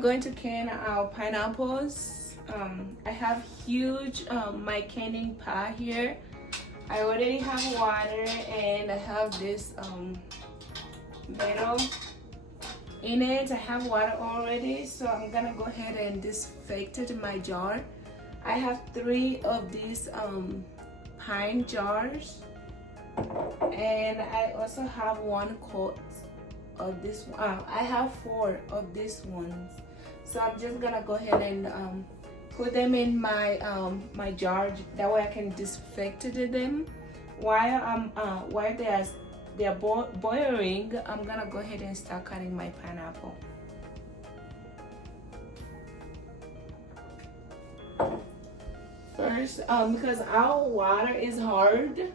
going to can our pineapples. I have huge my canning pot here. I already have water and I have this metal in it. I have water already, so I'm gonna go ahead and disinfect my jar. I have 3 of these pine jars, and I also have 1 quart of this. I have 4 of these ones, so I'm just gonna go ahead and put them in my my jar. That way I can disinfect them while they're boiling. I'm gonna go ahead and start cutting my pineapple. First, because our water is hard,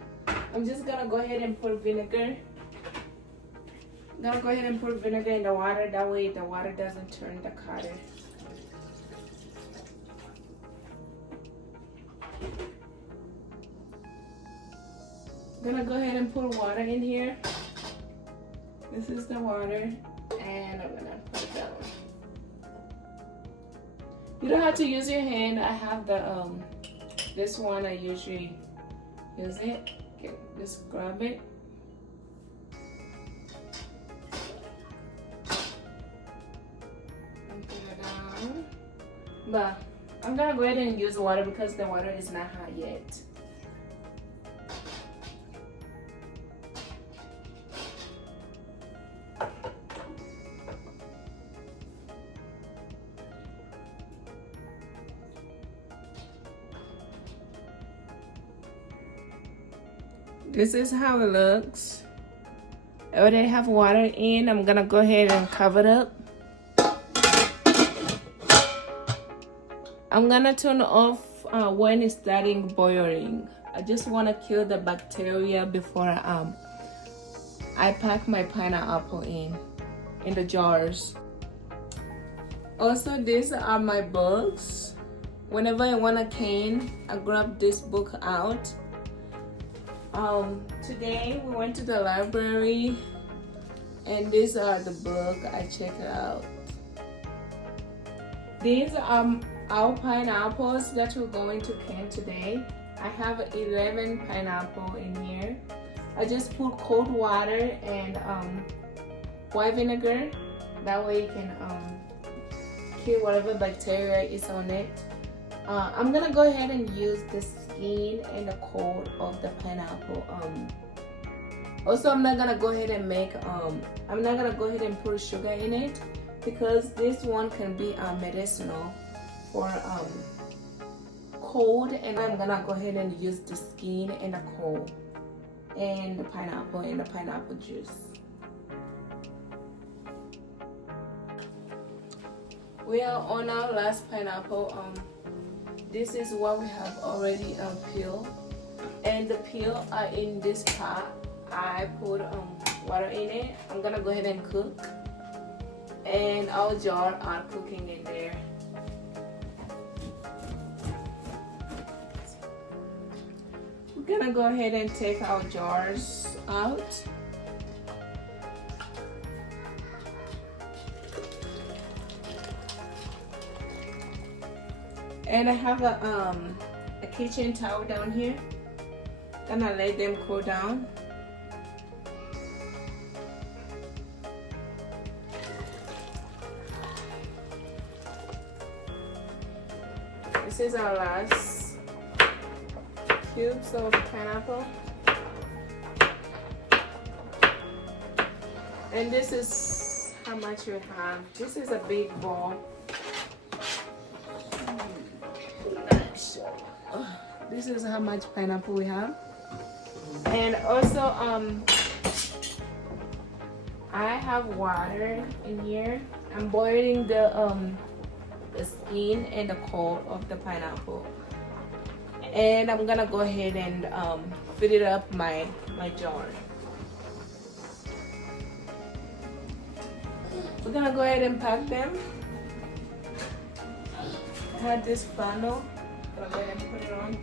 I'm just gonna go ahead and put vinegar. I'm gonna go ahead and put vinegar in the water. That way the water doesn't turn the cutter. I'm gonna go ahead and put water in here. This is the water, and I'm gonna put it down. You don't have to use your hand. I have the this one. I usually use it. Okay, just grab it. And put it down. But I'm gonna go ahead and use water because the water is not hot yet. This is how it looks. I already have water in. I'm gonna go ahead and cover it up. I'm gonna turn off when it's starting boiling. I just wanna kill the bacteria before I pack my pineapple in the jars. Also, these are my books. Whenever I want a can, I grab this book out. Today we went to the library, and these are the book I checked out. These are our pineapples that we're going to can today. I have 11 pineapple in here. I just put cold water and white vinegar. That way you can kill whatever bacteria is on it. I'm gonna go ahead and use the skin and the core of the pineapple. Also, I'm not gonna go ahead and make I'm not gonna go ahead and put sugar in it because this one can be medicinal for cold, and I'm gonna go ahead and use the skin and the core and the pineapple juice. We are on our last pineapple. This is what we have already peeled, and the peel are in this pot. I put water in it. I'm gonna go ahead and cook, and our jar are cooking in there. We're gonna go ahead and take our jars out. And I have a kitchen towel down here. Gonna let them cool down. This is our last cubes of pineapple. And this is how much we have. This is a big bowl. This is how much pineapple we have. And also I have water in here. I'm boiling the skin and the core of the pineapple, and I'm gonna go ahead and fill it up my jar. We're gonna go ahead and pack them. I had this funnel. Go ahead and put it on.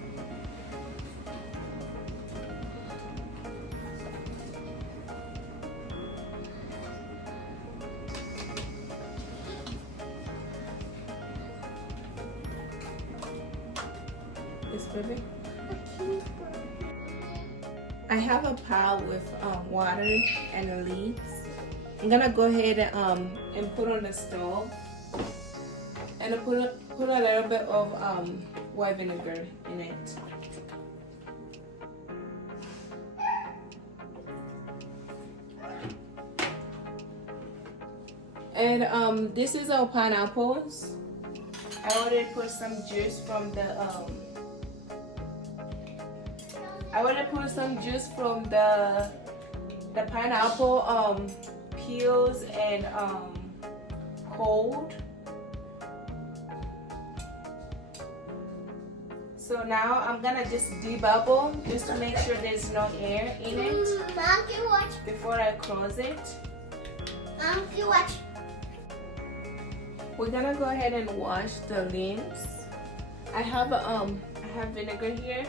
Yes, baby. I have a pot with water and leaves. I'm gonna go ahead and put on the stove and put a little bit of white vinegar in it. And this is our pineapples. I already put some juice from the pineapple peels and cold. So now I'm gonna just debubble just to make sure there's no air in it. Mom, can you watch? Before I close it. Mom, can you watch? We're gonna go ahead and wash the lids. I have vinegar here.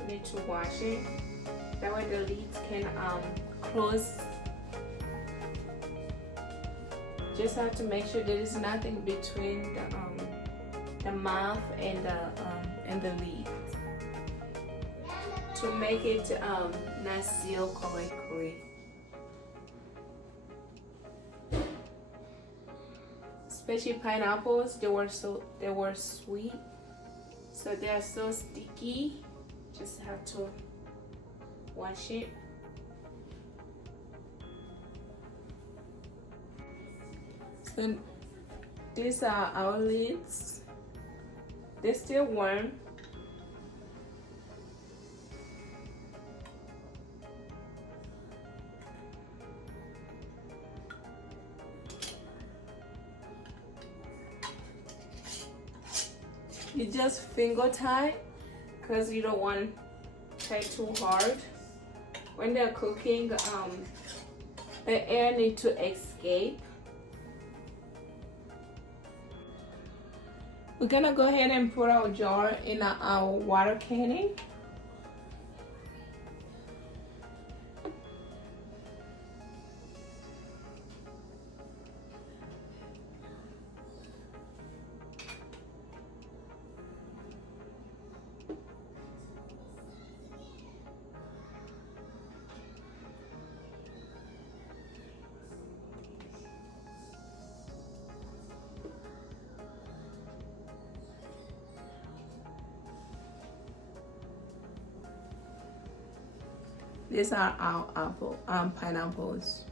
We need to wash it. That way the lids can close. Just have to make sure there is nothing between the mouth and the lid to make it not seal correctly. Especially pineapples, they were sweet, so they are so sticky. Just have to wash it. So these are our lids. They're still warm. You just finger tie because you don't want to tie too hard. When they're cooking, the air needs to escape. We're gonna go ahead and put our jar in our water canning. These are our pineapples.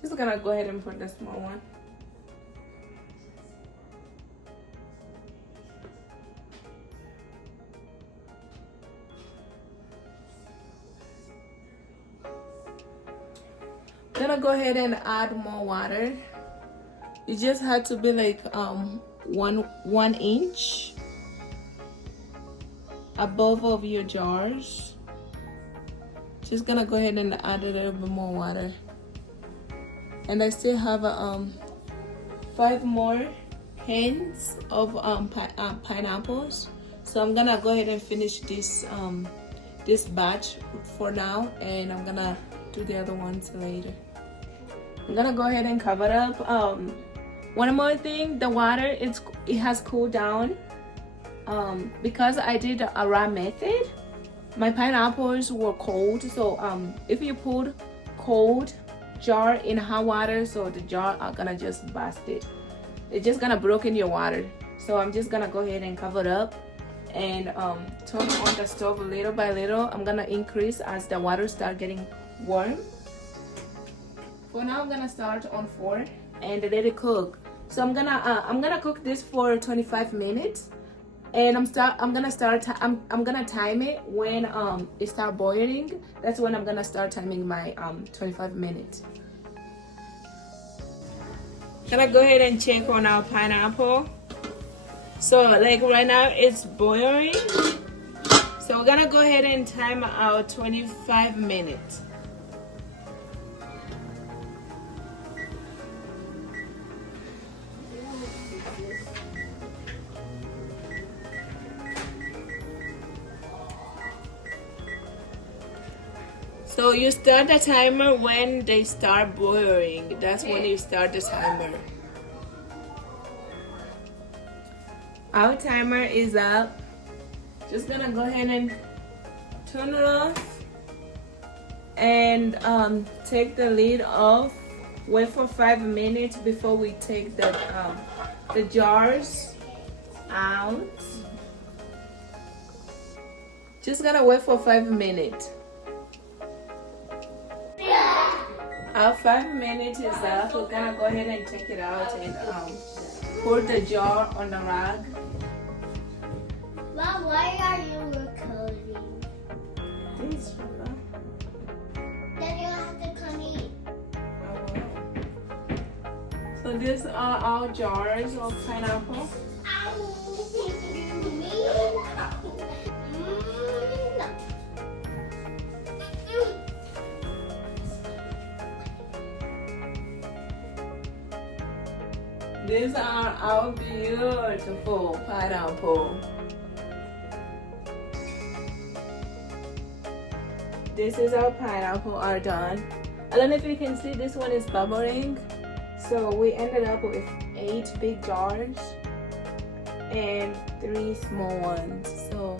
Just gonna go ahead and put the small one. I'm gonna go ahead and add more water. You just have to be like 1 inch above of your jars. Just gonna go ahead and add a little bit more water. And I still have 5 more cans of pineapples. So I'm gonna go ahead and finish this this batch for now, and I'm gonna do the other ones later. I'm gonna go ahead and cover it up. One more thing, the water it has cooled down. Because I did a raw method, my pineapples were cold. So if you put cold jar in hot water, so the jar are gonna just burst it. It's just gonna broken your water. So I'm just gonna go ahead and cover it up and turn on the stove little by little. I'm gonna increase as the water start getting warm. For now, I'm gonna start on 4 and let it cook. So I'm gonna cook this for 25 minutes, and I'm gonna time it when it start boiling. That's when I'm gonna start timing my 25 minutes. Gonna go ahead and check on our pineapple. So like right now it's boiling. So we're gonna go ahead and time out 25 minutes. So you start the timer when they start boiling. That's when you start the timer. Our timer is up. Just gonna go ahead and turn it off and take the lid off. Wait for 5 minutes before we take the jars out. Just gonna wait for 5 minutes. Our 5 minutes is up. We're gonna go ahead and take it out and pour the jar on the rag. Mom, why are you recording? Please, Sugar. Then you have to come eat. I will. So these are our jars of pineapple. These are our beautiful pineapple. This is our pineapple are done. I don't know if you can see, this one is bubbling. So we ended up with 8 big jars and 3 small ones. So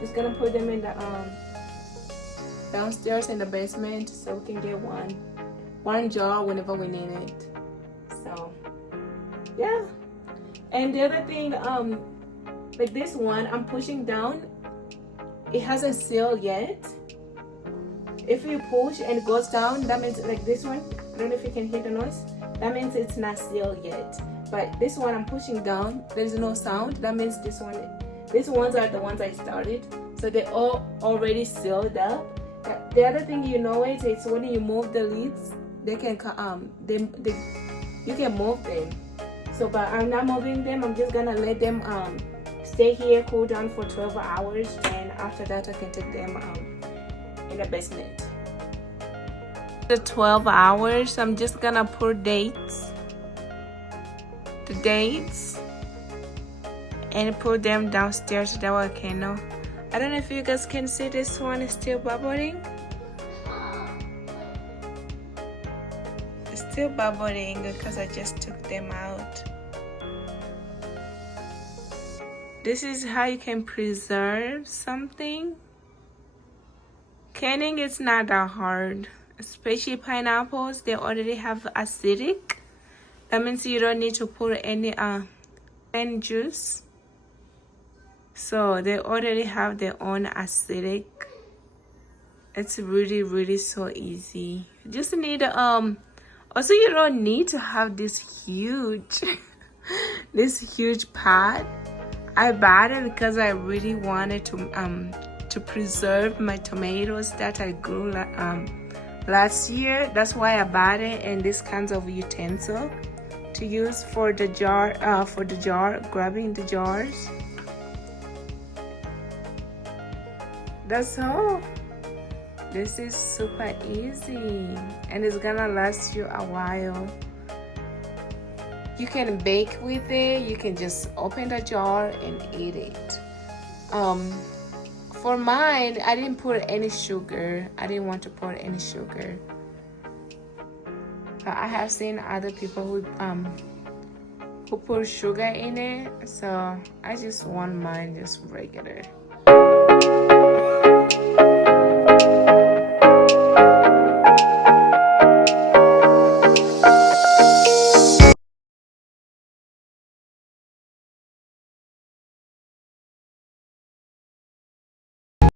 just gonna put them in the downstairs in the basement so we can get one jar whenever we need it. So yeah. And the other thing, like this one, I'm pushing down. It hasn't sealed yet. If you push and it goes down, that means like this one, I don't know if you can hear the noise. That means it's not sealed yet. But this one I'm pushing down, there's no sound. That means these ones are the ones I started. So they're all already sealed up. The other thing you know is when you move the lids, they can you can move them. So but I'm not moving them. I'm just gonna let them stay here, cool down for 12 hours, and after that I can take them in the basement. The 12 hours, I'm just gonna pour the dates and put them downstairs. That way I can know. I don't know if you guys can see, this one is still bubbling. It's still bubbling because I just took them out. This is how you can preserve something. Canning is not that hard, especially pineapples. They already have acidic. That means you don't need to put any lemon juice. So they already have their own acidic. It's really, really so easy. You just need also you don't need to have this huge pot. I bought it because I really wanted to preserve my tomatoes that I grew last year. That's why I bought it, and this kinds of utensil to use for the jar, grabbing the jars. That's all. This is super easy and it's gonna last you a while. You can bake with it. You can just open the jar and eat it. For mine, I didn't put any sugar. I didn't want to put any sugar. But I have seen other people who put sugar in it, so I just want mine just regular.